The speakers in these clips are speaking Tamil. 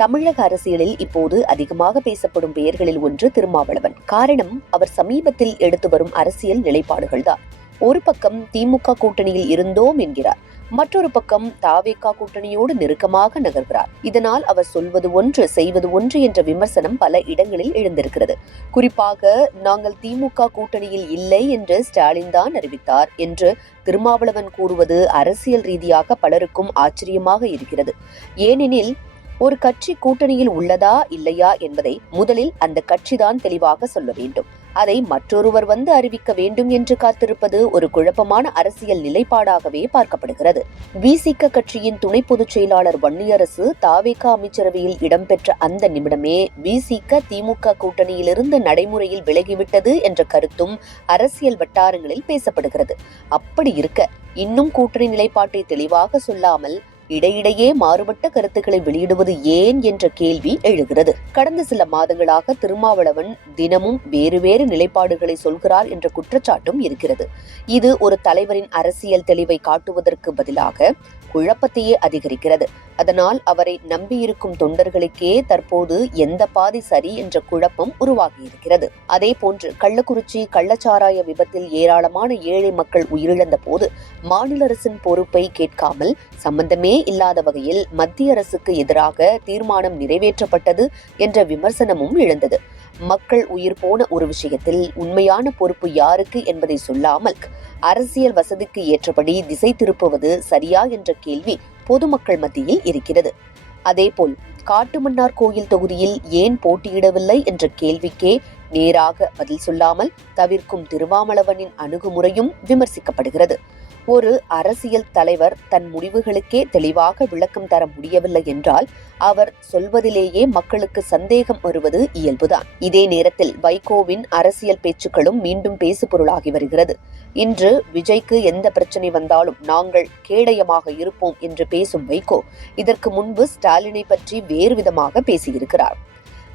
தமிழக அரசியலில் இப்போது அதிகமாக பேசப்படும் பெயர்களில் ஒன்று திருமாவளவன். காரணம், அவர் சமீபத்தில் எடுத்து வரும் அரசியல் நிலைப்பாடுகள்தான். ஒரு பக்கம் திமுக கூட்டணியில் இருந்தோம் என்கிறார், மற்றொரு பக்கம் தாவேகா கூட்டணியோடு நெருக்கமாக நகர்கிறார். இதனால் அவர் சொல்வது ஒன்று செய்வது ஒன்று என்ற விமர்சனம் பல இடங்களில் எழுந்திருக்கிறது. குறிப்பாக, நாங்கள் திமுக கூட்டணியில் இல்லை என்று ஸ்டாலின் தான் அறிவித்தார் என்று திருமாவளவன் கூறுவது அரசியல் ரீதியாக பலருக்கும் ஆச்சரியமாக இருக்கிறது. ஏனெனில், ஒரு கட்சி கூட்டணியில் உள்ளதா இல்லையா என்பதை முதலில் அந்த கட்சிதான் தெளிவாக சொல்ல வேண்டும். அதை மற்றொருவர் வந்து அறிவிக்க வேண்டும் என்று காத்திருப்பது ஒரு குழப்பமான அரசியல் நிலைப்பாடாகவே பார்க்கப்படுகிறது. விசிக கட்சியின் துணை பொதுச் செயலாளர் வன்னியரசு தாவேகா அமைச்சரவையில் இடம்பெற்ற அந்த நிமிடமே விசிக திமுக கூட்டணியிலிருந்து நடைமுறையில் விலகிவிட்டது என்ற கருத்தும் அரசியல் வட்டாரங்களில் பேசப்படுகிறது. அப்படி இருக்க, இன்னும் கூட்டணி நிலைப்பாட்டை தெளிவாக சொல்லாமல் இடையிடையே மாறுபட்ட கருத்துக்களை வெளியிடுவது ஏன் என்ற கேள்வி எழுகிறது. கடந்த சில மாதங்களாக திருமாவளவன் தினமும் வேறு வேறு நிலைப்பாடுகளை சொல்கிறார் என்ற குற்றச்சாட்டும் இருக்கிறது. இது ஒரு தலைவரின் அரசியல் தெளிவை காட்டுவதற்கு பதிலாக குழப்பத்தையே அதிகரிக்கிறது. அதனால் அவரை நம்பியிருக்கும் தொண்டர்களுக்கே தற்போது எந்த பாதி சரி என்ற குழப்பம் உருவாகியிருக்கிறது. அதே போன்று கள்ளக்குறிச்சி கள்ளச்சாராய விபத்தில் ஏராளமான ஏழை மக்கள் உயிரிழந்த போது மாநில அரசின் பொறுப்பை கேட்காமல் சம்பந்தமே இல்லாத வகையில் மத்திய அரசுக்கு எதிராக தீர்மானம் நிறைவேற்றப்பட்டது என்ற விமர்சனமும் எழுந்தது. மக்கள் உயிர் போன ஒரு விஷயத்தில் உண்மையான பொறுப்பு யாருக்கு என்பதை சொல்லாமல் அரசியல் வசதிக்கு ஏற்றபடி திசை திருப்புவது சரியா என்ற கேள்வி பொதுமக்கள் மத்தியில் இருக்கிறது. அதேபோல், காட்டுமன்னார் கோயில் தொகுதியில் ஏன் போட்டியிடவில்லை என்ற கேள்விக்கே நேராக பதில் சொல்லாமல் தவிர்க்கும் திருமாவளவனின் அணுகுமுறையும் விமர்சிக்கப்படுகிறது. ஒரு அரசியல் தலைவர் தன் முடிவுகளுக்கே தெளிவாக விளக்கம் தர முடியவில்லை என்றால் அவர் சொல்வதிலேயே மக்களுக்கு சந்தேகம் வருவது இயல்புதான். இதே நேரத்தில் வைகோவின் அரசியல் பேச்சுக்களும் மீண்டும் பேசுபொருளாகி வருகிறது. இன்று விஜய்க்கு எந்த பிரச்சனை வந்தாலும் நாங்கள் கேடயமாக இருப்போம் என்று பேசும் வைகோ, இதற்கு முன்பு ஸ்டாலினை பற்றி வேறு விதமாக பேசியிருக்கிறார்.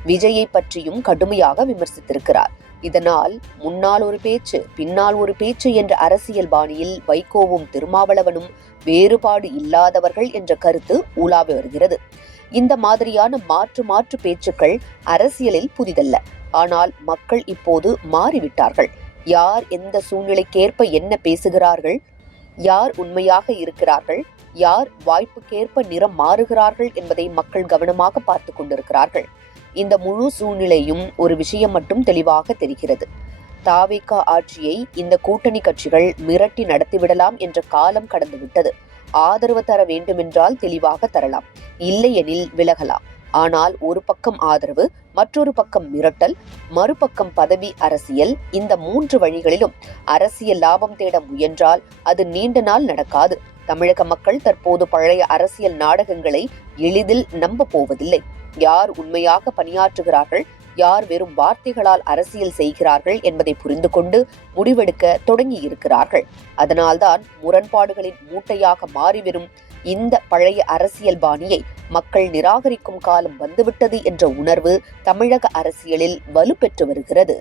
விஜயை பற்றியும் கடுமையாக விமர்சித்திருக்கிறார். இதனால் முன்னால் ஒரு பேச்சு பின்னால் ஒரு பேச்சு என்ற அரசியல் பாணியில் வைகோவும் திருமாவளவனும் வேறுபாடு இல்லாதவர்கள் என்ற கருத்து ஊலாவி வருகிறது. இந்த மாதிரியான மாற்று பேச்சுக்கள் அரசியலில் புதிதல்ல. ஆனால் மக்கள் இப்போது மாறிவிட்டார்கள். யார் எந்த சூழ்நிலைக்கேற்ப என்ன பேசுகிறார்கள், யார் உண்மையாக இருக்கிறார்கள், யார் வாய்ப்புக்கேற்ப நிறம் மாறுகிறார்கள் என்பதை மக்கள் கவனமாக பார்த்து கொண்டிருக்கிறார்கள். இந்த முழு சூழ்நிலையும் ஒரு விஷயம் மட்டும் தெளிவாக தெரிகிறது. தாவேகா ஆட்சியை இந்த கூட்டணி கட்சிகள் மிரட்டி நடத்திவிடலாம் என்ற காலம் கடந்துவிட்டது. ஆதரவு தர வேண்டுமென்றால் தெளிவாக தரலாம், இல்லையெனில் விலகலாம். ஆனால் ஒரு பக்கம் ஆதரவு, மற்றொரு பக்கம் மிரட்டல், மறுபக்கம் பதவி அரசியல், இந்த மூன்று வழிகளிலும் அரசியல் லாபம் தேட முயன்றால் அது நீண்ட நாள் நடக்காது. தமிழக மக்கள் தற்போது பழைய அரசியல் நாடகங்களை எளிதில் நம்ப போவதில்லை. யார் உண்மையாக பணியாற்றுகிறார்கள், யார் வெறும் வார்த்தைகளால் அரசியல் செய்கிறார்கள் என்பதை புரிந்து கொண்டு முடிவெடுக்க தொடங்கி இருக்கிறார்கள். அதனால்தான் முரண்பாடுகளின் மூட்டையாக மாறிவரும் இந்த பழைய அரசியல் பாணியை மக்கள் நிராகரிக்கும் காலம் வந்துவிட்டது என்ற உணர்வு தமிழக அரசியலில் வலுப்பெற்று வருகிறது.